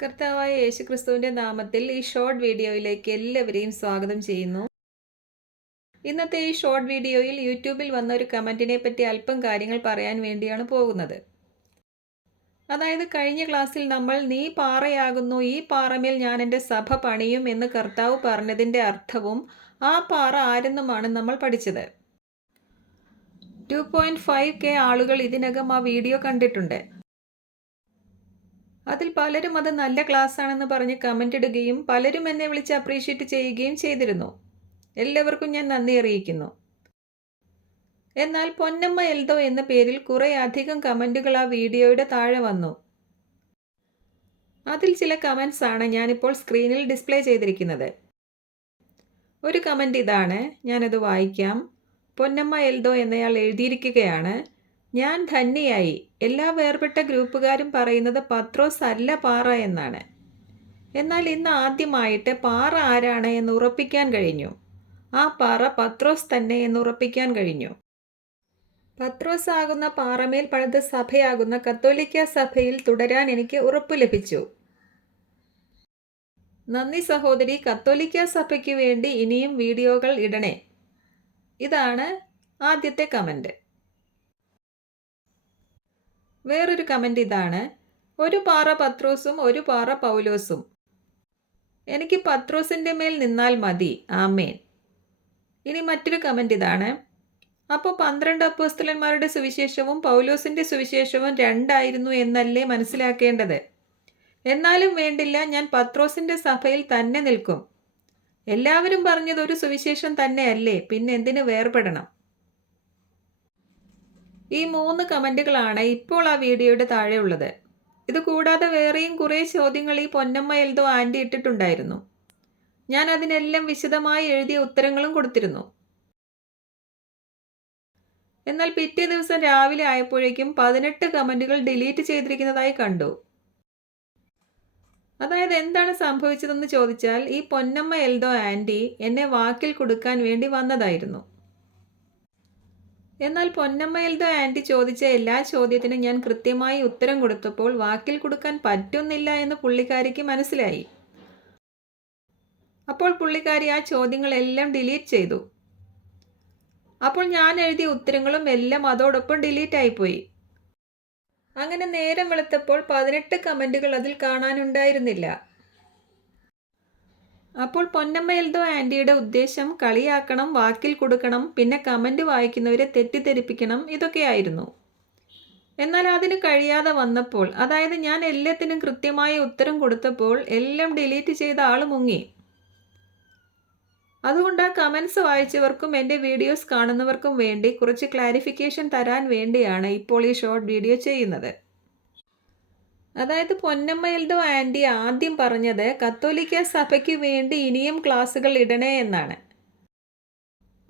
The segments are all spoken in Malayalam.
കർത്താവായ യേശുക്രിസ്തുവിന്റെ നാമത്തിൽ ഈ ഷോർട്ട് വീഡിയോയിലേക്ക് എല്ലാവരെയും സ്വാഗതം ചെയ്യുന്നു. ഇന്നത്തെ ഈ ഷോർട്ട് വീഡിയോയിൽ യൂട്യൂബിൽ വന്ന ഒരു കമന്റിനെ പറ്റി അല്പം കാര്യങ്ങൾ പറയാൻ വേണ്ടിയാണ് പോകുന്നത്. അതായത് കഴിഞ്ഞ ക്ലാസ്സിൽ നമ്മൾ നീ പാറയാകുന്നു ഈ പാറമേൽ ഞാൻ എന്റെ സഭ പണിയും എന്ന് കർത്താവ് പറഞ്ഞതിന്റെ അർത്ഥവും ആ പാറ ആരെന്നുമാണ് നമ്മൾ പഠിച്ചത്. ടു പോയിന്റ് ഫൈവ് കെ ആളുകൾ ഇതിനകം ആ വീഡിയോ കണ്ടിട്ടുണ്ട്. അതിൽ പലരും അത് നല്ല ക്ലാസ് ആണെന്ന് പറഞ്ഞ് കമന്റ് ഇടുകയും പലരും എന്നെ വിളിച്ച് അപ്രീഷിയേറ്റ് ചെയ്യുകയും ചെയ്തിരുന്നു. എല്ലാവർക്കും ഞാൻ നന്ദി അറിയിക്കുന്നു. എന്നാൽ പൊന്നമ്മ എൽദോ എന്ന പേരിൽ കുറേ അധികം കമന്റുകൾ ആ വീഡിയോയുടെ താഴെ വന്നു. അതിൽ ചില കമൻസ് ആണ് ഞാനിപ്പോൾ സ്ക്രീനിൽ ഡിസ്പ്ലേ ചെയ്തിരിക്കുന്നത്. ഒരു കമന്റ് ഇതാണ് ഞാനത് വായിക്കാം. പൊന്നമ്മ എൽദോ എന്നയാൾ എഴുതിയിരിക്കുകയാണ് ഞാൻ ധന്യയായി. എല്ലാ വേർപെട്ട ഗ്രൂപ്പുകാരും പറയുന്നത് പത്രോസ് അല്ല പാറ എന്നാണ്. എന്നാൽ ഇന്ന് ആദ്യമായിട്ട് പാറ ആരാണ് എന്ന് ഉറപ്പിക്കാൻ കഴിഞ്ഞു. ആ പാറ പത്രോസ് തന്നെ എന്ന് ഉറപ്പിക്കാൻ കഴിഞ്ഞു. പത്രോസ് ആകുന്ന പാറമേൽ പണിത് സഭയാകുന്ന കത്തോലിക്ക സഭയിൽ തുടരാൻ എനിക്ക് ഉറപ്പ് ലഭിച്ചു. നന്ദി സഹോദരി കത്തോലിക്ക സഭയ്ക്ക് വേണ്ടി ഇനിയും വീഡിയോകൾ ഇടണേ. ഇതാണ് ആദ്യത്തെ കമന്റ്. വേറൊരു കമന്റ് ഇതാണ്. ഒരു പാറ പത്രോസും ഒരു പാറ പൗലോസും. എനിക്ക് പത്രോസിന്റെ മേൽ നിന്നാൽ മതി. ആമേൻ. ഇനി മറ്റൊരു കമന്റ് ഇതാണ്. അപ്പോൾ പന്ത്രണ്ട് അപ്പോസ്തലന്മാരുടെ സുവിശേഷവും പൗലോസിന്റെ സുവിശേഷവും രണ്ടായിരുന്നു എന്നല്ലേ മനസ്സിലാക്കേണ്ടത്? എന്നാലും വേണ്ടില്ല ഞാൻ പത്രോസിന്റെ സഭയിൽ തന്നെ നിൽക്കും. എല്ലാവരും പറഞ്ഞത് ഒരു സുവിശേഷം തന്നെയല്ലേ? പിന്നെ എന്തിനു വേർപെടണം? ഈ മൂന്ന് കമന്റുകളാണ് ഇപ്പോൾ ആ വീഡിയോയുടെ താഴെ ഉള്ളത്. ഇത് കൂടാതെ വേറെയും കുറേ ചോദ്യങ്ങൾ ഈ പൊന്നമ്മ എൽദോ ആന്റി ഇട്ടിട്ടുണ്ടായിരുന്നു. ഞാൻ അതിനെല്ലാം വിശദമായി എഴുതിയ ഉത്തരങ്ങളും കൊടുത്തിരുന്നു. എന്നാൽ പിറ്റേ ദിവസം രാവിലെ ആയപ്പോഴേക്കും പതിനെട്ട് കമന്റുകൾ ഡിലീറ്റ് ചെയ്തിരിക്കുന്നതായി കണ്ടു. അതായത് എന്താണ് സംഭവിച്ചതെന്ന് ചോദിച്ചാൽ ഈ പൊന്നമ്മ എൽദോ ആന്റി എന്നെ വാക്കിൽ കൊടുക്കാൻ വേണ്ടി വന്നതായിരുന്നു. എന്നാൽ പൊന്നമ്മയിൽതോ ആന്റി ചോദിച്ച എല്ലാ ചോദ്യത്തിനും ഞാൻ കൃത്യമായി ഉത്തരം കൊടുത്തപ്പോൾ വാക്കിൽ കൊടുക്കാൻ പറ്റുന്നില്ല എന്ന് പുള്ളിക്കാരിക്ക് മനസ്സിലായി. അപ്പോൾ പുള്ളിക്കാരി ആ ചോദ്യങ്ങളെല്ലാം ഡിലീറ്റ് ചെയ്തു. അപ്പോൾ ഞാൻ എഴുതിയ ഉത്തരങ്ങളും എല്ലാം അതോടൊപ്പം ഡിലീറ്റ് ആയിപ്പോയി. അങ്ങനെ നേരം വെളുത്തപ്പോൾ പതിനെട്ട് കമന്റുകൾ അതിൽ കാണാനുണ്ടായിരുന്നില്ല. അപ്പോൾ പൊന്നമ്മ എൽദോ ആന്റിയുടെ ഉദ്ദേശം കളിയാക്കണം വാക്കിൽ കൊടുക്കണം പിന്നെ കമന്റ് വായിക്കുന്നവരെ തെറ്റിദ്ധരിപ്പിക്കണം ഇതൊക്കെയായിരുന്നു. എന്നാൽ അതിന് കഴിയാതെ വന്നപ്പോൾ അതായത് ഞാൻ എല്ലാത്തിനും കൃത്യമായ ഉത്തരം കൊടുത്തപ്പോൾ എല്ലാം ഡിലീറ്റ് ചെയ്ത ആൾ മുങ്ങി. അതുകൊണ്ട് ആ കമൻസ് വായിച്ചവർക്കും എന്റെ വീഡിയോസ് കാണുന്നവർക്കും വേണ്ടി കുറച്ച് ക്ലാരിഫിക്കേഷൻ തരാൻ വേണ്ടിയാണ് ഇപ്പോൾ ഈ ഷോർട്ട് വീഡിയോ ചെയ്യുന്നത്. അതായത് പൊന്നമ്മയിൽഡോ ആന്റി ആദ്യം പറഞ്ഞത് കത്തോലിക്ക സഭയ്ക്ക് വേണ്ടി ഇനിയും ക്ലാസ്സുകൾ ഇടണേ എന്നാണ്.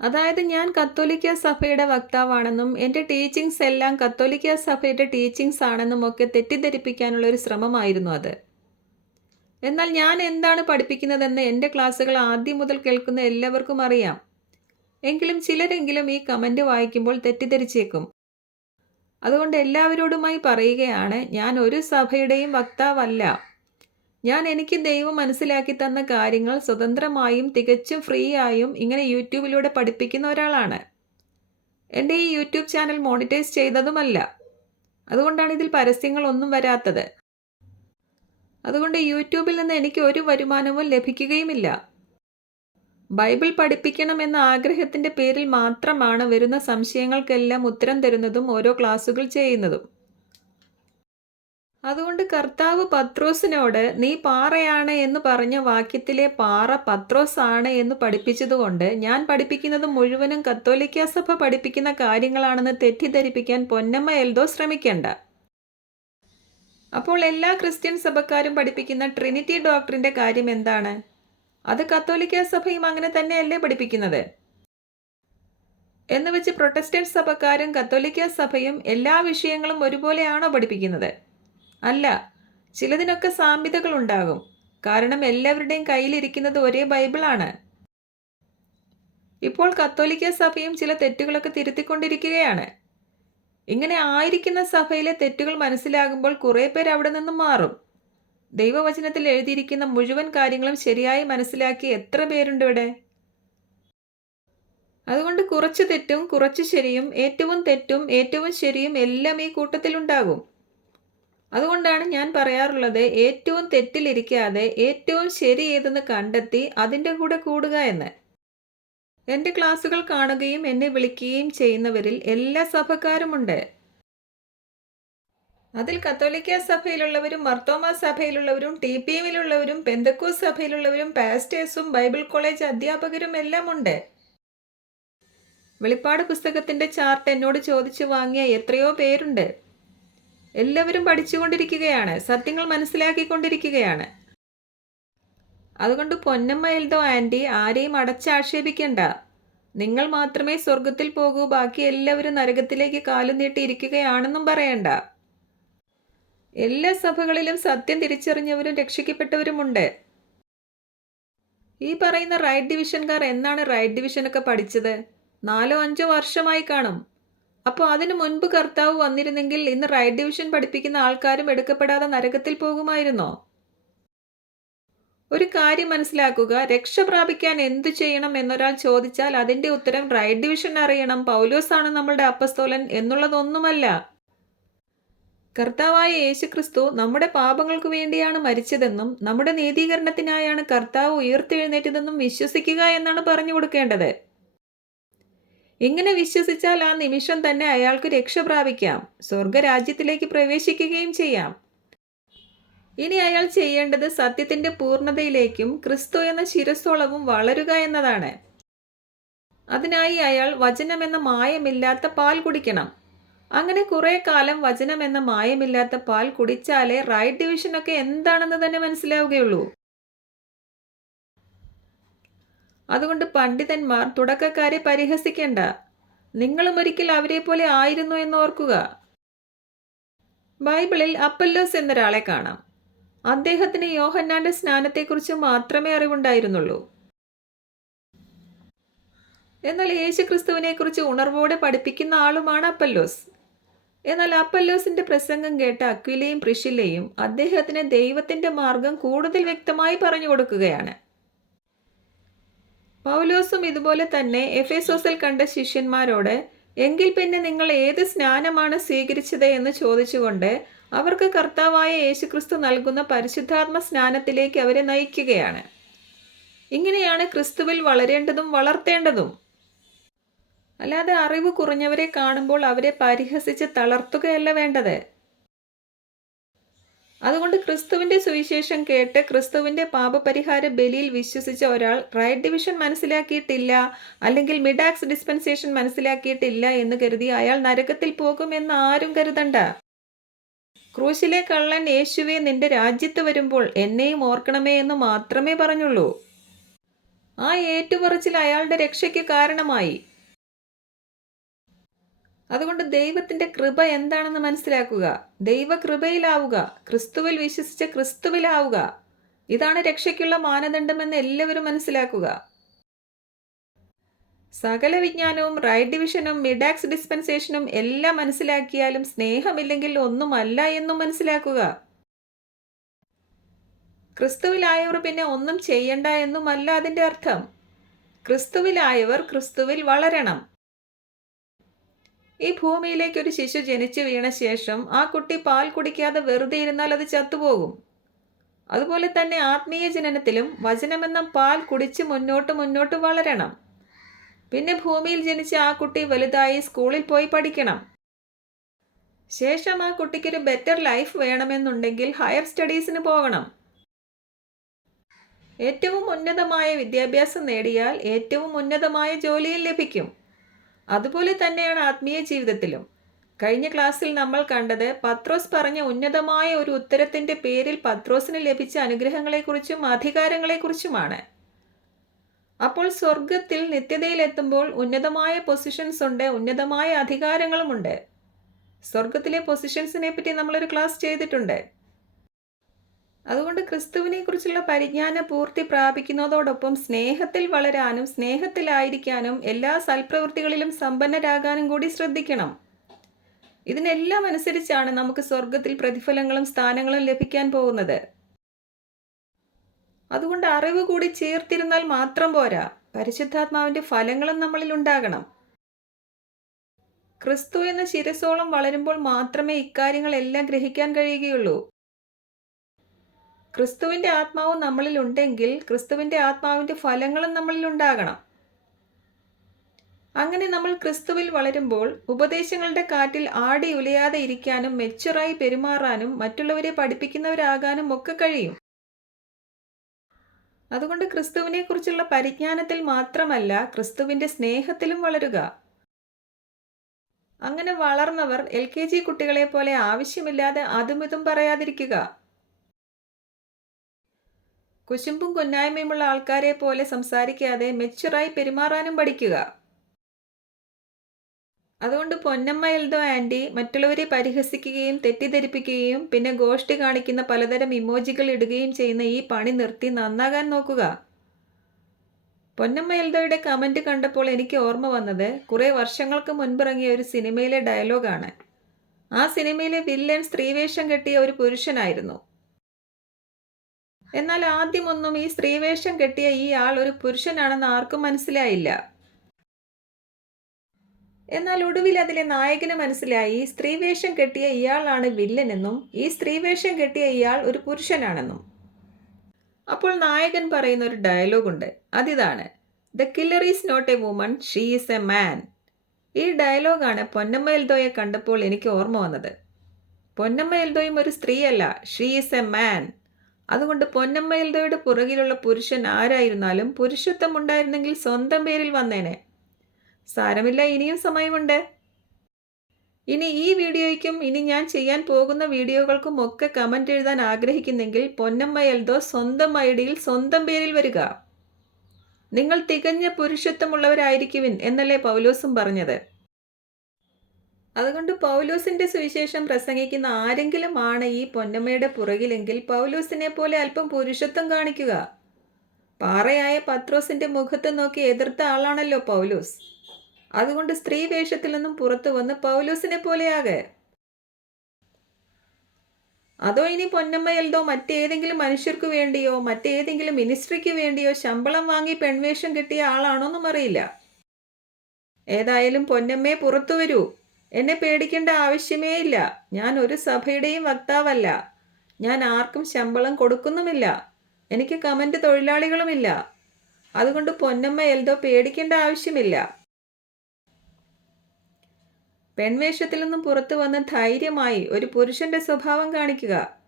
അതായത് ഞാൻ കത്തോലിക്ക സഭയുടെ വക്താവാണെന്നും എന്റെ ടീച്ചിങ്സ് എല്ലാം കത്തോലിക്ക സഭയുടെ ടീച്ചിങ്സ് ആണെന്നും ഒക്കെ തെറ്റിദ്ധരിപ്പിക്കാനുള്ള ഒരു ശ്രമമായിരുന്നു അത്. എന്നാൽ ഞാൻ എന്താണ് പഠിപ്പിക്കുന്നതെന്ന് എന്റെ ക്ലാസ്സുകൾ ആദ്യം മുതൽ കേൾക്കുന്ന എല്ലാവർക്കും അറിയാം. എങ്കിലും ചിലരെങ്കിലും ഈ കമന്റ് വായിക്കുമ്പോൾ തെറ്റിദ്ധരിച്ചേക്കും. അതുകൊണ്ട് എല്ലാവരോടുമായി പറയുകയാണ് ഞാൻ ഒരു സഭയുടെയും വക്താവല്ല. ഞാൻ എനിക്ക് ദൈവം മനസ്സിലാക്കി തന്ന കാര്യങ്ങൾ സ്വതന്ത്രമായും തികച്ചും ഫ്രീ ആയും ഇങ്ങനെ യൂട്യൂബിലൂടെ പഠിപ്പിക്കുന്ന ഒരാളാണ്. എന്റെ ഈ യൂട്യൂബ് ചാനൽ മോണിറ്റൈസ് ചെയ്തതുമല്ല. അതുകൊണ്ടാണ് ഇതിൽ പരസ്യങ്ങളൊന്നും വരാത്തത്. അതുകൊണ്ട് യൂട്യൂബിൽ നിന്ന് എനിക്ക് ഒരു വരുമാനവും ലഭിക്കുകയുമില്ല. ബൈബിൾ പഠിപ്പിക്കണമെന്ന ആഗ്രഹത്തിന്റെ പേരിൽ മാത്രമാണ് വരുന്ന സംശയങ്ങൾക്കെല്ലാം ഉത്തരം തരുന്നതും ഓരോ ക്ലാസ്സുകൾ ചെയ്യുന്നതും. അതുകൊണ്ട് കർത്താവ് പത്രോസിനോട് നീ പാറയാണ് എന്ന് പറഞ്ഞ വാക്യത്തിലെ പാറ പത്രോസ് ആണ് എന്ന് പഠിപ്പിച്ചതുകൊണ്ട് ഞാൻ പഠിപ്പിക്കുന്നത് മുഴുവനും കത്തോലിക്ക സഭ പഠിപ്പിക്കുന്ന കാര്യങ്ങളാണെന്ന് തെറ്റിദ്ധരിപ്പിക്കാൻ പൊന്നമ്മ എൽദോ ശ്രമിക്കേണ്ട. അപ്പോൾ എല്ലാ ക്രിസ്ത്യൻ സഭക്കാരും പഠിപ്പിക്കുന്ന ട്രിനിറ്റി ഡോക്ടറിന്റെ കാര്യം എന്താണ്? അത് കത്തോലിക്ക സഭയും അങ്ങനെ തന്നെയല്ലേ പഠിപ്പിക്കുന്നത്? എന്ന് വെച്ച് പ്രൊട്ടസ്റ്റന്റ് സഭക്കാരും കത്തോലിക്ക സഭയും എല്ലാ വിഷയങ്ങളും ഒരുപോലെയാണോ പഠിപ്പിക്കുന്നത്? അല്ല ചിലതിനൊക്കെ സാമ്യതകൾ ഉണ്ടാകും. കാരണം എല്ലാവരുടെയും കയ്യിലിരിക്കുന്നത് ഒരേ ബൈബിളാണ്. ഇപ്പോൾ കത്തോലിക്ക സഭയും ചില തെറ്റുകളൊക്കെ തിരുത്തിക്കൊണ്ടിരിക്കുകയാണ്. ഇങ്ങനെ ആയിരിക്കുന്ന സഭയിലെ തെറ്റുകൾ മനസ്സിലാകുമ്പോൾ കുറേ പേർ അവിടെ നിന്നും മാറും. ദൈവവചനത്തിൽ എഴുതിയിരിക്കുന്ന മുഴുവൻ കാര്യങ്ങളും ശരിയായി മനസ്സിലാക്കി എത്ര പേരുണ്ട് ഇവിടെ? അതുകൊണ്ട് കുറച്ച് തെറ്റും കുറച്ച് ശരിയും ഏറ്റവും തെറ്റും ഏറ്റവും ശരിയും എല്ലാം ഈ കൂട്ടത്തിലുണ്ടാകും അതുകൊണ്ടാണ് ഞാൻ പറയാറുള്ളത് ഏറ്റവും തെറ്റിലിരിക്കാതെ ഏറ്റവും ശരി ഏതെന്ന് കണ്ടെത്തി അതിന്റെ കൂടെ കൂടുക എന്ന്. എന്റെ ക്ലാസ്സുകൾ കാണുകയും എന്നെ വിളിക്കുകയും ചെയ്യുന്നവരിൽ എല്ലാ സഭക്കാരുമുണ്ട് അതിൽ കത്തോലിക്ക സഭയിലുള്ളവരും മർത്തോമ സഭയിലുള്ളവരും ടി പി എമ്മിലുള്ളവരും പെന്തക്കൂ സഭയിലുള്ളവരും പാസ്റ്റേഴ്സും ബൈബിൾ കോളേജ് അധ്യാപകരും എല്ലാം ഉണ്ട് വെളിപ്പാട് പുസ്തകത്തിന്റെ ചാർട്ട് എന്നോട് ചോദിച്ചു വാങ്ങിയ എത്രയോ പേരുണ്ട്. എല്ലാവരും പഠിച്ചുകൊണ്ടിരിക്കുകയാണ്. സത്യങ്ങൾ മനസ്സിലാക്കിക്കൊണ്ടിരിക്കുകയാണ്. അതുകൊണ്ട് പൊന്നമ്മ എൽദോ ആന്റി? ആരെയും അടച്ചാക്ഷേപിക്കണ്ട. നിങ്ങൾ മാത്രമേ സ്വർഗത്തിൽ പോകൂ. ബാക്കി എല്ലാവരും നരകത്തിലേക്ക് കാലു നീട്ടിയിരിക്കുകയാണെന്നും പറയണ്ട. എല്ലാ സഭകളിലും സത്യം തിരിച്ചറിഞ്ഞവരും രക്ഷിക്കപ്പെട്ടവരുമുണ്ട്. ഈ പറയുന്ന റൈറ്റ് ഡിവിഷൻകാർ എന്നാണ് റൈറ്റ് ഡിവിഷനൊക്കെ പഠിച്ചത്? നാലോ അഞ്ചോ വർഷമായി കാണും. അപ്പോൾ അതിനു മുൻപ് കർത്താവ് വന്നിരുന്നെങ്കിൽ ഇന്ന് റൈറ്റ് ഡിവിഷൻ പഠിപ്പിക്കുന്ന ആൾക്കാരും എടുക്കപ്പെടാതെ നരകത്തിൽ പോകുമായിരുന്നോ? ഒരു കാര്യം മനസ്സിലാക്കുക രക്ഷ പ്രാപിക്കാൻ എന്തു ചെയ്യണം എന്നൊരാൾ ചോദിച്ചാൽ അതിന്റെ ഉത്തരം റൈറ്റ് ഡിവിഷൻ അറിയണം. പൗലോസാണ് നമ്മളുടെ അപ്പസ്തോലൻ എന്നുള്ളതൊന്നുമല്ല. കർത്താവായ യേശുക്രിസ്തു നമ്മുടെ പാപങ്ങൾക്ക് വേണ്ടിയാണ് മരിച്ചതെന്നും നമ്മുടെ നീതീകരണത്തിനായാണ് കർത്താവ് ഉയർത്തെഴുന്നേറ്റതെന്നും വിശ്വസിക്കുക എന്നാണ് പറഞ്ഞു കൊടുക്കേണ്ടത്. ഇങ്ങനെ വിശ്വസിച്ചാൽ ആ നിമിഷം തന്നെ അയാൾക്ക് രക്ഷ പ്രാപിക്കാം. സ്വർഗരാജ്യത്തിലേക്ക് പ്രവേശിക്കുകയും ചെയ്യാം. ഇനി അയാൾ ചെയ്യേണ്ടത് സത്യത്തിന്റെ പൂർണതയിലേക്കും ക്രിസ്തു എന്ന ശിരസ്സോളവും വളരുക എന്നതാണ്. അതിനായി അയാൾ വചനമെന്ന മായമില്ലാത്ത പാൽ കുടിക്കണം. അങ്ങനെ കുറേ കാലം വചനം എന്ന മായമില്ലാത്ത പാൽ കുടിച്ചാലേ റൈറ്റ് ഡിവിഷനൊക്കെ എന്താണെന്ന് തന്നെ മനസ്സിലാവുകയുള്ളൂ. അതുകൊണ്ട് പണ്ഡിതന്മാർ തുടക്കക്കാരെ പരിഹസിക്കേണ്ട. നിങ്ങളും ഒരിക്കൽ അവരെ പോലെ ആയിരുന്നു എന്ന് ഓർക്കുക. ബൈബിളിൽ അപ്പല്ലോസ് എന്നൊരാളെ കാണാം. അദ്ദേഹത്തിന് യോഹന്നാന്റെ സ്നാനത്തെക്കുറിച്ച് മാത്രമേ അറിവുണ്ടായിരുന്നുള്ളൂ. എന്നാൽ യേശുക്രിസ്തുവിനെക്കുറിച്ച് ഉണർവോടെ പഠിപ്പിക്കുന്ന ആളുമാണ് അപ്പല്ലോസ്. എന്നാൽ അപ്പല്ലോസിന്റെ പ്രസംഗം കേട്ട അക്വിലയും പ്രിഷിലയും അദ്ദേഹത്തിന് ദൈവത്തിന്റെ മാർഗം കൂടുതൽ വ്യക്തമായി പറഞ്ഞു കൊടുക്കുകയാണ്. പൗലോസും ഇതുപോലെ തന്നെ എഫേസോസിൽ കണ്ട ശിഷ്യന്മാരോട് എങ്കിൽ പിന്നെ നിങ്ങൾ ഏത് സ്നാനമാണ് സ്വീകരിച്ചത് എന്ന് ചോദിച്ചുകൊണ്ട് അവർക്ക് കർത്താവായ യേശുക്രിസ്തു നൽകുന്ന പരിശുദ്ധാത്മ സ്നാനത്തിലേക്ക് അവരെ നയിക്കുകയാണ്. ഇങ്ങനെയാണ് ക്രിസ്തുവിൽ വളരേണ്ടതും വളർത്തേണ്ടതും. അല്ലാതെ അറിവ് കുറഞ്ഞവരെ കാണുമ്പോൾ അവരെ പരിഹസിച്ച് തളർത്തുകയല്ല വേണ്ടത്. അതുകൊണ്ട് ക്രിസ്തുവിന്റെ സുവിശേഷം കേട്ട് ക്രിസ്തുവിന്റെ പാപപരിഹാര ബലിയിൽ വിശ്വസിച്ച ഒരാൾ റൈറ്റ് ഡിവിഷൻ മനസ്സിലാക്കിയിട്ടില്ല അല്ലെങ്കിൽ മിഡാക്സ് ഡിസ്പെൻസേഷൻ മനസ്സിലാക്കിയിട്ടില്ല എന്ന് കരുതി അയാൾ നരകത്തിൽ പോകുമെന്ന് ആരും കരുതണ്ട. ക്രൂശിലെ കള്ളൻ യേശുവെ നിന്റെ രാജ്യത്ത് വരുമ്പോൾ എന്നെയും ഓർക്കണമേ എന്ന് മാത്രമേ പറഞ്ഞുള്ളൂ. ആ ഏറ്റുപറച്ചിൽ അയാളുടെ രക്ഷയ്ക്ക് കാരണമായി. അതുകൊണ്ട് ദൈവത്തിന്റെ കൃപ എന്താണെന്ന് മനസ്സിലാക്കുക. ദൈവകൃപയിലാവുക. ക്രിസ്തുവിൽ വിശ്വസിച്ച ക്രിസ്തുവിലാവുക. ഇതാണ് രക്ഷയ്ക്കുള്ള മാനദണ്ഡമെന്ന് എല്ലാവരും മനസ്സിലാക്കുക. സകല വിജ്ഞാനവും റൈറ്റ് ഡിവിഷനും മിഡാക്സ് ഡിസ്പെൻസേഷനും എല്ലാം മനസ്സിലാക്കിയാലും സ്നേഹമില്ലെങ്കിൽ ഒന്നുമല്ല എന്നും മനസ്സിലാക്കുക. ക്രിസ്തുവിലായവർ പിന്നെ ഒന്നും ചെയ്യണ്ട എന്നുമല്ല അതിന്റെ അർത്ഥം. ക്രിസ്തുവിലായവർ ക്രിസ്തുവിൽ വളരണം. ഈ ഭൂമിയിലേക്ക് ഒരു ശിശു ജനിച്ചു വീണ ശേഷം ആ കുട്ടി പാൽ കുടിക്കാതെ വെറുതെ ഇരുന്നാൽ അത് ചത്തുപോകും. അതുപോലെ തന്നെ ആത്മീയ ജനനത്തിലും വചനമെന്ന പാൽ കുടിച്ച് മുന്നോട്ട് മുന്നോട്ട് വളരണം. പിന്നെ ഭൂമിയിൽ ജനിച്ച ആ കുട്ടി വലുതായി സ്കൂളിൽ പോയി പഠിക്കണം. ശേഷം ആ കുട്ടിക്കൊരു ബെറ്റർ ലൈഫ് വേണമെന്നുണ്ടെങ്കിൽ ഹയർ സ്റ്റഡീസിന് പോകണം. ഏറ്റവും ഉന്നതമായ വിദ്യാഭ്യാസം നേടിയാൽ ഏറ്റവും ഉന്നതമായ ജോലിയും ലഭിക്കും. അതുപോലെ തന്നെയാണ് ആത്മീയ ജീവിതത്തിലും. കഴിഞ്ഞ ക്ലാസ്സിൽ നമ്മൾ കണ്ടത് പത്രോസ് പറഞ്ഞ ഉന്നതമായ ഒരു ഉത്തരത്തിന്റെ പേരിൽ പത്രോസിന് ലഭിച്ച അനുഗ്രഹങ്ങളെക്കുറിച്ചും അധികാരങ്ങളെക്കുറിച്ചുമാണ്. അപ്പോൾ സ്വർഗത്തിൽ നിത്യതയിലെത്തുമ്പോൾ ഉന്നതമായ പൊസിഷൻസ് ഉണ്ട് ഉന്നതമായ അധികാരങ്ങളുമുണ്ട് സ്വർഗത്തിലെ പൊസിഷൻസിനെ പറ്റി നമ്മളൊരു ക്ലാസ് ചെയ്തിട്ടുണ്ട്. അതുകൊണ്ട് ക്രിസ്തുവിനെക്കുറിച്ചുള്ള പരിജ്ഞാന പൂർത്തി പ്രാപിക്കുന്നതോടൊപ്പം സ്നേഹത്തിൽ വളരാനും സ്നേഹത്തിലായിരിക്കാനും എല്ലാ സൽപ്രവൃത്തികളിലും സമ്പന്നരാകാനും കൂടി ശ്രദ്ധിക്കണം. ഇതിനെല്ലാം അനുസരിച്ചാണ് നമുക്ക് സ്വർഗത്തിൽ പ്രതിഫലങ്ങളും സ്ഥാനങ്ങളും ലഭിക്കാൻ പോകുന്നത്. അതുകൊണ്ട് അറിവ് കൂടി ചേർത്തിരുന്നാൽ മാത്രം പോരാ. പരിശുദ്ധാത്മാവിന്റെ ഫലങ്ങളും നമ്മളിൽ ഉണ്ടാകണം. ക്രിസ്തു എന്ന ശിരസോളം വളരുമ്പോൾ മാത്രമേ ഇക്കാര്യങ്ങളെല്ലാം ഗ്രഹിക്കാൻ കഴിയുകയുള്ളൂ. ക്രിസ്തുവിന്റെ ആത്മാവ് നമ്മളിൽ ഉണ്ടെങ്കിൽ ക്രിസ്തുവിന്റെ ആത്മാവിന്റെ ഫലങ്ങളും നമ്മളിൽ ഉണ്ടാകണം. അങ്ങനെ നമ്മൾ ക്രിസ്തുവിൽ വളരുമ്പോൾ ഉപദേശങ്ങളുടെ കാറ്റിൽ ആടി ഉലയാതെ ഇരിക്കാനും മെച്ചുറായി പെരുമാറാനും മറ്റുള്ളവരെ പഠിപ്പിക്കുന്നവരാകാനും ഒക്കെ കഴിയും. അതുകൊണ്ട് ക്രിസ്തുവിനെ കുറിച്ചുള്ള പരിജ്ഞാനത്തിൽ മാത്രമല്ല ക്രിസ്തുവിന്റെ സ്നേഹത്തിലും വളരുക. അങ്ങനെ വളർന്നവർ എൽ കെ ജി കുട്ടികളെ പോലെ ആവശ്യമില്ലാതെ അതും പറയാതിരിക്കുക. കുശുമ്പും കുന്നായ്മയുമുള്ള ആൾക്കാരെ പോലെ സംസാരിക്കാതെ മെച്ചുറായി പെരുമാറാനും പഠിക്കുക. അതുകൊണ്ട് പൊന്നമ്മ എൽദോ ആന്റി മറ്റുള്ളവരെ പരിഹസിക്കുകയും തെറ്റിദ്ധരിപ്പിക്കുകയും പിന്നെ ഗോഷ്ടി കാണിക്കുന്ന പലതരം ഇമോജികൾ ഇടുകയും ചെയ്യുന്ന ഈ പണി നിർത്തി നന്നാകാൻ നോക്കുക. പൊന്നമ്മ എൽദോയുടെ കമന്റ് കണ്ടപ്പോൾ എനിക്ക് ഓർമ്മ വന്നത് കുറേ വർഷങ്ങൾക്ക് മുൻപിറങ്ങിയ ഒരു സിനിമയിലെ ഡയലോഗാണ്. ആ സിനിമയിലെ വില്ലൻ സ്ത്രീവേഷം കെട്ടിയ ഒരു പുരുഷനായിരുന്നു. എന്നാൽ ആദ്യമൊന്നും ഈ സ്ത്രീവേഷം കെട്ടിയ ഈ ആൾ ഒരു പുരുഷനാണെന്ന് ആർക്കും മനസ്സിലായില്ല. എന്നാൽ ഒടുവിൽ അതിലെ നായകന് മനസ്സിലായി സ്ത്രീവേഷം കെട്ടിയ ഇയാളാണ് വില്ലനെന്നും ഈ സ്ത്രീവേഷം കെട്ടിയ ഇയാൾ ഒരു പുരുഷനാണെന്നും. അപ്പോൾ നായകൻ പറയുന്ന ഒരു ഡയലോഗുണ്ട് അതിതാണ് the killer is not a woman she is a man ഈ ഡയലോഗാണ് പൊന്നമ്മ എൽദോയെ കണ്ടപ്പോൾ എനിക്ക് ഓർമ്മ വന്നത്. പൊന്നമ്മ എൽദോയും ഒരു സ്ത്രീയല്ല ഷീ ഈസ് എ മാൻ അതുകൊണ്ട് പൊന്നമ്മയിൽദയുടെ പുറകിലുള്ള പുരുഷൻ ആരായിരുന്നാലും പുരുഷത്വം ഉണ്ടായിരുന്നെങ്കിൽ സ്വന്തം പേരിൽ വന്നേനെ. സാരമില്ല ഇനിയും സമയമുണ്ട്. ഇനി ഈ വീഡിയോയ്ക്കും ഇനി ഞാൻ ചെയ്യാൻ പോകുന്ന വീഡിയോകൾക്കും ഒക്കെ കമന്റ് എഴുതാൻ ആഗ്രഹിക്കുന്നെങ്കിൽ പൊന്നമ്മ എൽദോ സ്വന്തം ഐഡിയിൽ സ്വന്തം പേരിൽ വരിക. നിങ്ങൾ തികഞ്ഞ പുരുഷത്വമുള്ളവരായിരിക്കുവിൻ എന്നല്ലേ പൗലോസും പറഞ്ഞത്. അതുകൊണ്ട് പൗലോസിന്റെ സുവിശേഷം പ്രസംഗിക്കുന്ന ആരെങ്കിലും ആണ് ഈ പൊന്നമ്മയുടെ പുറകിലെങ്കിൽ പൗലോസിനെ പോലെ അല്പം പുരുഷത്വം കാണിക്കുക. പാറയായ പത്രോസിന്റെ മുഖത്ത് നോക്കി എതിർത്ത ആളാണല്ലോ പൗലോസ്. അതുകൊണ്ട് സ്ത്രീ വേഷത്തിൽ നിന്നും പുറത്തു വന്ന് പൗലോസിനെ പോലെയാകെ അതോ ഇനി പൊന്നമ്മയൽതോ മറ്റേതെങ്കിലും മനുഷ്യർക്ക് വേണ്ടിയോ മറ്റേതെങ്കിലും മിനിസ്ട്രിക്ക് വേണ്ടിയോ ശമ്പളം വാങ്ങി പെൺവേഷം കിട്ടിയ ആളാണോന്നും അറിയില്ല. ഏതായാലും പൊന്നമ്മയെ പുറത്തു വരൂ. എന്നെ പേടിക്കേണ്ട ആവശ്യമേ ഇല്ല. ഞാൻ ഒരു സഭയുടെയും വക്താവല്ല. ഞാൻ ആർക്കും ശമ്പളം കൊടുക്കുന്നുമില്ല. എനിക്ക് കമന്റ് തൊഴിലാളികളുമില്ല. അതുകൊണ്ട് പൊന്നമ്മ എൽദോ പേടിക്കേണ്ട ആവശ്യമില്ല. പെൺവേഷത്തിൽ നിന്നും പുറത്തു വന്ന് ധൈര്യമായി ഒരു പുരുഷന്റെ സ്വഭാവം കാണിക്കുക.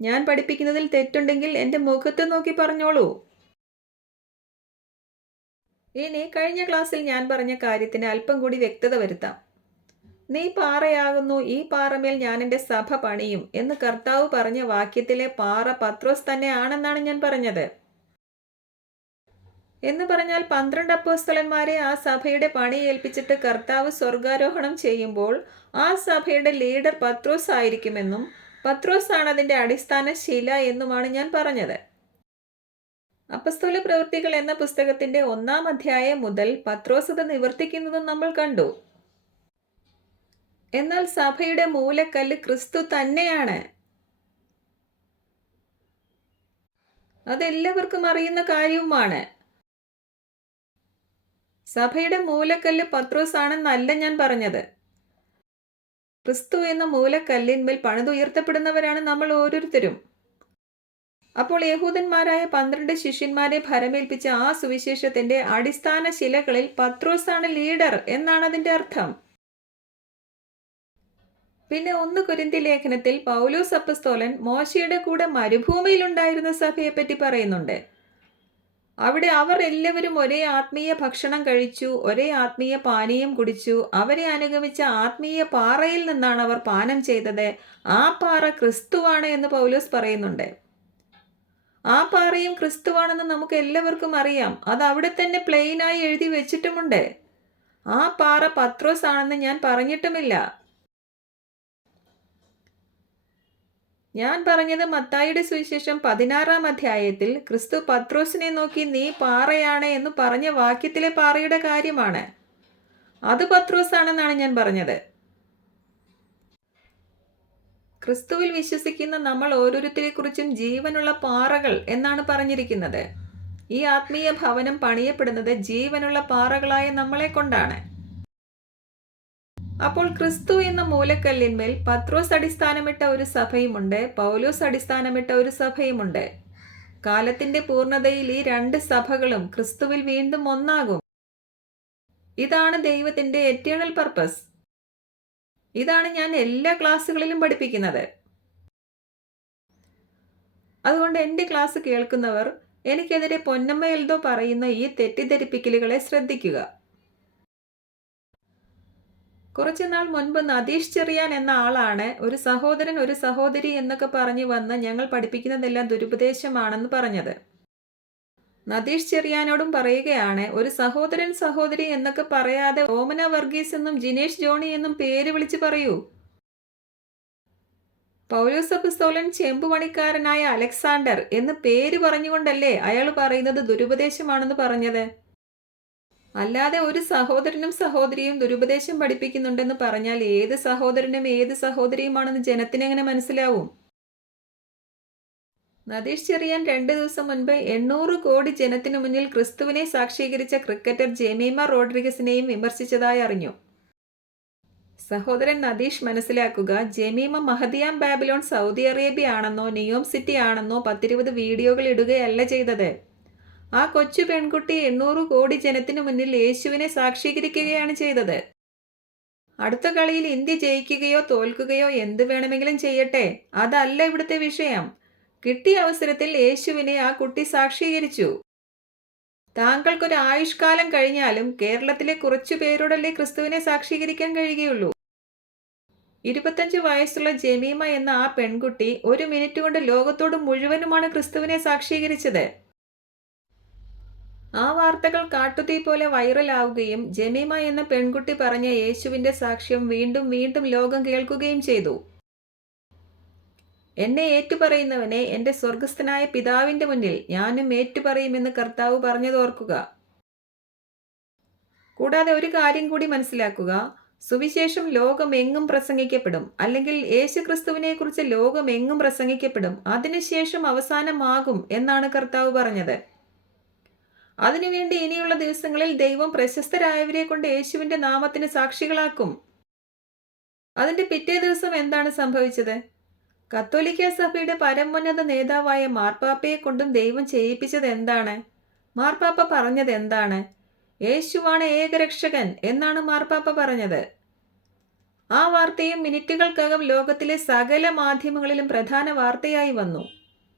ഞാൻ പഠിപ്പിക്കുന്നതിൽ തെറ്റുണ്ടെങ്കിൽ എന്റെ മുഖത്ത് നോക്കി പറഞ്ഞോളൂ. ഇനി കഴിഞ്ഞ ക്ലാസ്സിൽ ഞാൻ പറഞ്ഞ കാര്യത്തിന് അല്പം കൂടി വ്യക്തത വരുത്താം. നീ പാറയാകുന്നു ഈ പാറമേൽ ഞാൻ എന്റെ സഭ പണിയും എന്ന് കർത്താവ് പറഞ്ഞ വാക്യത്തിലെ പാറ പത്രോസ് തന്നെ ആണെന്നാണ് ഞാൻ പറഞ്ഞത്. എന്ന് പറഞ്ഞാൽ പന്ത്രണ്ട് അപ്പോസ്തലന്മാരെ ആ സഭയുടെ പണി ഏൽപ്പിച്ചിട്ട് കർത്താവ് സ്വർഗാരോഹണം ചെയ്യുമ്പോൾ ആ സഭയുടെ ലീഡർ പത്രോസ് ആയിരിക്കുമെന്നും പത്രോസ് ആണ് അതിന്റെ അടിസ്ഥാന ശില എന്നുമാണ് ഞാൻ പറഞ്ഞത്. അപ്പസ്തോല പ്രവൃത്തികൾ എന്ന പുസ്തകത്തിന്റെ ഒന്നാം അധ്യായം മുതൽ പത്രോസ് അത് നിവർത്തിക്കുന്നതും നമ്മൾ കണ്ടു. എന്നാൽ സഭയുടെ മൂലക്കല്ല് ക്രിസ്തു തന്നെയാണ്. അതെല്ലാവർക്കും അറിയുന്ന കാര്യവുമാണ്. സഭയുടെ മൂലക്കല്ല് പത്രോസ് ആണെന്നല്ല ഞാൻ പറഞ്ഞത്. ക്രിസ്തു എന്ന മൂലക്കല്ലിന്മേൽ പണിതുയർത്തപ്പെടുന്നവരാണ് നമ്മൾ ഓരോരുത്തരും. അപ്പോൾ യഹൂദന്മാരായ പന്ത്രണ്ട് ശിഷ്യന്മാരെ ഭരമേൽപ്പിച്ച ആ സുവിശേഷത്തിന്റെ അടിസ്ഥാന ശിലകളിൽ പത്രോസാണ് ലീഡർ എന്നാണ് അതിന്റെ അർത്ഥം. പിന്നെ ഒന്ന് കുരിന്തി ലേഖനത്തിൽ പൗലോസ് അപ്പസ്തോലൻ മോശയുടെ കൂടെ മരുഭൂമിയിൽ ഉണ്ടായിരുന്ന സഭയെ പറ്റി പറയുന്നുണ്ട്. അവിടെ അവർ എല്ലാവരും ഒരേ ആത്മീയ ഭക്ഷണം കഴിച്ചു ഒരേ ആത്മീയ പാനീയം കുടിച്ചു. അവരെ അനുഗമിച്ച ആത്മീയ പാറയിൽ നിന്നാണ് അവർ പാനം ചെയ്തത്. ആ പാറ ക്രിസ്തുവാണ് എന്ന് പൗലോസ് പറയുന്നുണ്ട്. ആ പാറയും ക്രിസ്തുവാണെന്ന് നമുക്ക് എല്ലാവർക്കും അറിയാം. അത് അവിടെ തന്നെ പ്ലെയിനായി എഴുതി വെച്ചിട്ടുമുണ്ട്. ആ പാറ പത്രോസ് ആണെന്ന് ഞാൻ പറഞ്ഞിട്ടുമില്ല. ഞാൻ പറഞ്ഞത് മത്തായിയുടെ സുവിശേഷം പതിനാറാം അധ്യായത്തിൽ ക്രിസ്തു പത്രോസിനെ നോക്കി നീ പാറയാണ് എന്ന് പറഞ്ഞ വാക്യത്തിലെ പാറയുടെ കാര്യമാണ്. അത് പത്രോസ് ആണെന്നാണ് ഞാൻ പറഞ്ഞത്. ക്രിസ്തുവിൽ വിശ്വസിക്കുന്ന നമ്മൾ ഓരോരുത്തരെക്കുറിച്ചും ജീവനുള്ള പാറകൾ എന്നാണ് പറഞ്ഞിരിക്കുന്നത്. ഈ ആത്മീയ ഭവനം പണിയപ്പെടുന്നത് ജീവനുള്ള പാറകളായ നമ്മളെ കൊണ്ടാണ്. അപ്പോൾ ക്രിസ്തു എന്ന മൂലക്കല്ലിന്മേൽ പത്രോസ് അടിസ്ഥാനമിട്ട ഒരു സഭയുമുണ്ട് പൗലോസ് അടിസ്ഥാനമിട്ട ഒരു സഭയുമുണ്ട്. കാലത്തിന്റെ പൂർണതയിൽ ഈ രണ്ട് സഭകളും ക്രിസ്തുവിൽ വീണ്ടും ഒന്നാകും. ഇതാണ് ദൈവത്തിന്റെ എറ്റേണൽ പർപ്പസ് ഇതാണ് ഞാൻ എല്ലാ ക്ലാസ്സുകളിലും പഠിപ്പിക്കുന്നത്. അതുകൊണ്ട് എന്റെ ക്ലാസ് കേൾക്കുന്നവർ എനിക്കെതിരെ പൊന്നമ്മ എൽദോ പറയുന്ന ഈ തെറ്റിദ്ധരിപ്പിക്കലുകളെ ശ്രദ്ധിക്കുക. കുറച്ചുനാൾ മുൻപ് നദീഷ് ചെറിയാൻ എന്ന ആളാണ്. ഒരു സഹോദരൻ ഒരു സഹോദരി എന്നൊക്കെ പറഞ്ഞു വന്ന് ഞങ്ങൾ പഠിപ്പിക്കുന്നതെല്ലാം ദുരുപദേശമാണെന്ന് പറഞ്ഞത്. നദീഷ് ചെറിയാനോടും പറയുകയാണ് ഒരു സഹോദരൻ സഹോദരി എന്നൊക്കെ പറയാതെ ഓമന വർഗീസ് എന്നും ജിനേഷ് ജോണി എന്നും പേര് വിളിച്ച് പറയൂ. പൗലോസപ്പസ്തോലൻ ചെമ്പുപണിക്കാരനായ അലക്സാണ്ടർ എന്ന് പേര് പറഞ്ഞുകൊണ്ടല്ലേ അയാൾ പറയുന്നത് ദുരുപദേശമാണെന്ന് പറഞ്ഞത്? അല്ലാതെ ഒരു സഹോദരനും സഹോദരിയും ദുരുപദേശം പഠിപ്പിക്കുന്നുണ്ടെന്ന് പറഞ്ഞാൽ ഏത് സഹോദരനും ഏത് സഹോദരിയുമാണെന്ന് ജനത്തിനെങ്ങനെ മനസ്സിലാവും? നദീഷ് ചെറിയാൻ രണ്ട് ദിവസം മുൻപ് എണ്ണൂറ് കോടി ജനത്തിനു മുന്നിൽ ക്രിസ്തുവിനെ സാക്ഷീകരിച്ച ക്രിക്കറ്റർ ജെമീമ റോഡ്രിഗസിനെയും വിമർശിച്ചതായി അറിഞ്ഞു. സഹോദരൻ നദീഷ് മനസ്സിലാക്കുക ജമീമ മഹദിയാം ബാബിലോൺ സൗദി അറേബ്യ ആണെന്നോ നിയോം സിറ്റി ആണെന്നോ പത്തിരുപത് വീഡിയോകൾ ഇടുകയല്ല ചെയ്തത്. ആ കൊച്ചു പെൺകുട്ടി എണ്ണൂറ് കോടി ജനത്തിനു മുന്നിൽ യേശുവിനെ സാക്ഷീകരിക്കുകയാണ് ചെയ്തത്. അടുത്ത കളിയിൽ ഇന്ത്യ ജയിക്കുകയോ തോൽക്കുകയോ എന്ത് വേണമെങ്കിലും ചെയ്യട്ടെ അതല്ല ഇവിടുത്തെ വിഷയം. കിട്ടിയ അവസരത്തിൽ യേശുവിനെ ആ കുട്ടി സാക്ഷീകരിച്ചു. താങ്കൾക്കൊരു ആയുഷ്കാലം കഴിഞ്ഞാലും കേരളത്തിലെ കുറച്ചു പേരോടല്ലേ ക്രിസ്തുവിനെ സാക്ഷീകരിക്കാൻ കഴിയുകയുള്ളൂ. ഇരുപത്തഞ്ച് വയസ്സുള്ള ജമീമ എന്ന ആ പെൺകുട്ടി ഒരു മിനിറ്റ് കൊണ്ട് ലോകത്തോട് മുഴുവനുമാണ് ക്രിസ്തുവിനെ സാക്ഷീകരിച്ചത്. ആ വാർത്തകൾ കാട്ടുതീ പോലെ വൈറലാവുകയും ജമീമ എന്ന പെൺകുട്ടി പറഞ്ഞ യേശുവിന്റെ സാക്ഷ്യം വീണ്ടും വീണ്ടും ലോകം കേൾക്കുകയും ചെയ്തു. എന്നെ ഏറ്റുപറയുന്നവനെ എന്റെ സ്വർഗസ്ഥനായ പിതാവിന്റെ മുന്നിൽ ഞാനും ഏറ്റുപറയുമെന്ന് കർത്താവ് പറഞ്ഞതോർക്കുക കൂടാതെ ഒരു കാര്യം കൂടി മനസ്സിലാക്കുക. സുവിശേഷം ലോകമെങ്ങും പ്രസംഗിക്കപ്പെടും. അല്ലെങ്കിൽ യേശുക്രിസ്തുവിനെ കുറിച്ച് ലോകമെങ്ങും പ്രസംഗിക്കപ്പെടും. അതിനുശേഷം അവസാനമാകും എന്നാണ് കർത്താവ് പറഞ്ഞത്. അതിനുവേണ്ടി ഇനിയുള്ള ദിവസങ്ങളിൽ ദൈവം പ്രശസ്തരായവരെ കൊണ്ട് യേശുവിന്റെ നാമത്തിന് സാക്ഷികളാക്കും. അതിന്റെ പിറ്റേ ദിവസം എന്താണ് സംഭവിച്ചത്? കത്തോലിക്ക സഭയുടെ പരമോന്നത നേതാവായ മാർപ്പാപ്പയെ കൊണ്ടും ദൈവം ചെയ്യിപ്പിച്ചത് എന്താണ്? മാർപ്പാപ്പ പറഞ്ഞത് എന്താണ്? യേശുവാണ് ഏകരക്ഷകൻ എന്നാണ് മാർപ്പാപ്പ പറഞ്ഞത്. ആ വാർത്തയും മിനിറ്റുകൾക്കകം ലോകത്തിലെ സകല മാധ്യമങ്ങളിലും പ്രധാന വാർത്തയായി വന്നു.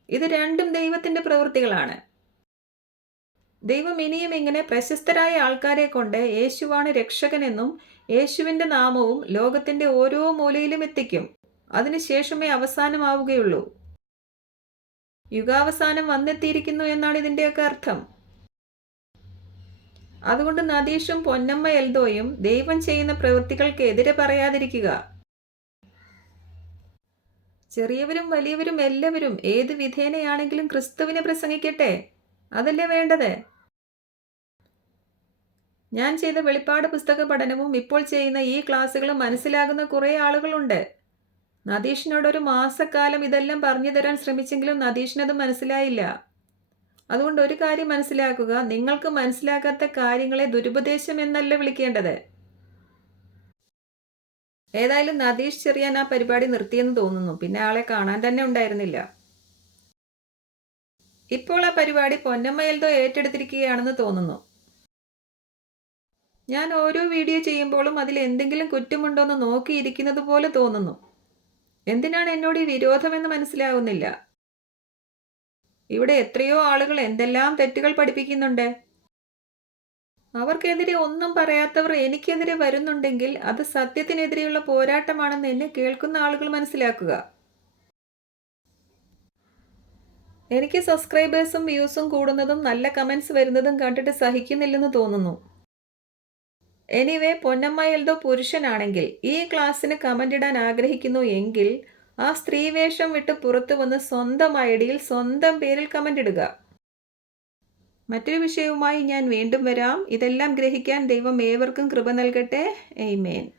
ഇത് രണ്ടും ദൈവത്തിന്റെ പ്രവൃത്തികളാണ്. ദൈവം ഇനിയും ഇങ്ങനെ പ്രശസ്തരായ ആൾക്കാരെ കൊണ്ട് യേശുവാണ് രക്ഷകനെന്നും യേശുവിന്റെ നാമവും ലോകത്തിന്റെ ഓരോ മൂലയിലും എത്തിക്കും. അതിനുശേഷമേ അവസാനമാവുകയുള്ളൂ. യുഗാവസാനം വന്നെത്തിയിരിക്കുന്നു എന്നാണ് ഇതിന്റെയൊക്കെ അർത്ഥം. അതുകൊണ്ട് നദീഷും പൊന്നമ്മ എൽദോയും ദൈവം ചെയ്യുന്ന പ്രവൃത്തികൾക്ക് എതിരെ പറയാതിരിക്കുക. ചെറിയവരും വലിയവരും എല്ലാവരും ഏത് വിധേനയാണെങ്കിലും ക്രിസ്തുവിനെ പ്രസംഗിക്കട്ടെ. അതല്ലേ വേണ്ടത്? ഞാൻ ചെയ്ത വെളിപ്പാട് പുസ്തക പഠനവും ഇപ്പോൾ ചെയ്യുന്ന ഈ ക്ലാസ്സുകളും മനസ്സിലാകുന്ന കുറേ ആളുകളുണ്ട്. നദീഷിനോടൊരു മാസക്കാലം ഇതെല്ലാം പറഞ്ഞു തരാൻ ശ്രമിച്ചെങ്കിലും നദീഷിനത് മനസ്സിലായില്ല. അതുകൊണ്ട് ഒരു കാര്യം മനസ്സിലാക്കുക നിങ്ങൾക്ക് മനസ്സിലാകാത്ത കാര്യങ്ങളെ ദുരുപദേശം എന്നല്ല വിളിക്കേണ്ടത്. ഏതായാലും നദീഷ് ചെറിയാൻ ആ പരിപാടി നിർത്തിയെന്ന് തോന്നുന്നു പിന്നെ ആളെ കാണാൻ തന്നെ ഉണ്ടായിരുന്നില്ല. ഇപ്പോൾ ആ പരിപാടി പൊന്നമ്മയൽതോ ഏറ്റെടുത്തിരിക്കുകയാണെന്ന് തോന്നുന്നു. ഞാൻ ഓരോ വീഡിയോ ചെയ്യുമ്പോഴും അതിൽ എന്തെങ്കിലും കുറ്റമുണ്ടോയെന്ന് നോക്കിയിരിക്കുന്നത് പോലെ തോന്നുന്നു. എന്തിനാണ് എന്നോട് ഈ വിരോധമെന്ന് മനസ്സിലാവുന്നില്ല. ഇവിടെ എത്രയോ ആളുകൾ എന്തെല്ലാം തെറ്റുകൾ പഠിപ്പിക്കുന്നുണ്ട്. അവർക്കെതിരെ ഒന്നും പറയാത്തവർ എനിക്കെതിരെ വരുന്നുണ്ടെങ്കിൽ അത് സത്യത്തിനെതിരെയുള്ള പോരാട്ടമാണെന്ന് എന്നെ കേൾക്കുന്ന ആളുകൾ മനസ്സിലാക്കുക. എനിക്ക് സബ്സ്ക്രൈബേഴ്സും വ്യൂസും കൂടുന്നതും നല്ല കമൻസ് വരുന്നതും കണ്ടിട്ട് സഹിക്കുന്നില്ലെന്ന് തോന്നുന്നു. എനിവേ പൊന്നമ്മ എൽദോ പുരുഷനാണെങ്കിൽ ഈ ക്ലാസ്സിന് കമന്റ് ഇടാൻ ആഗ്രഹിക്കുന്നു എങ്കിൽ ആ സ്ത്രീവേഷം വിട്ട് പുറത്തു വന്ന് സ്വന്തം ഐഡിയിൽ സ്വന്തം പേരിൽ കമന്റ് ഇടുക. മറ്റൊരു വിഷയവുമായി ഞാൻ വീണ്ടും വരാം. ഇതെല്ലാം ഗ്രഹിക്കാൻ ദൈവം ഏവർക്കും കൃപ നൽകട്ടെ. എയ്മേൻ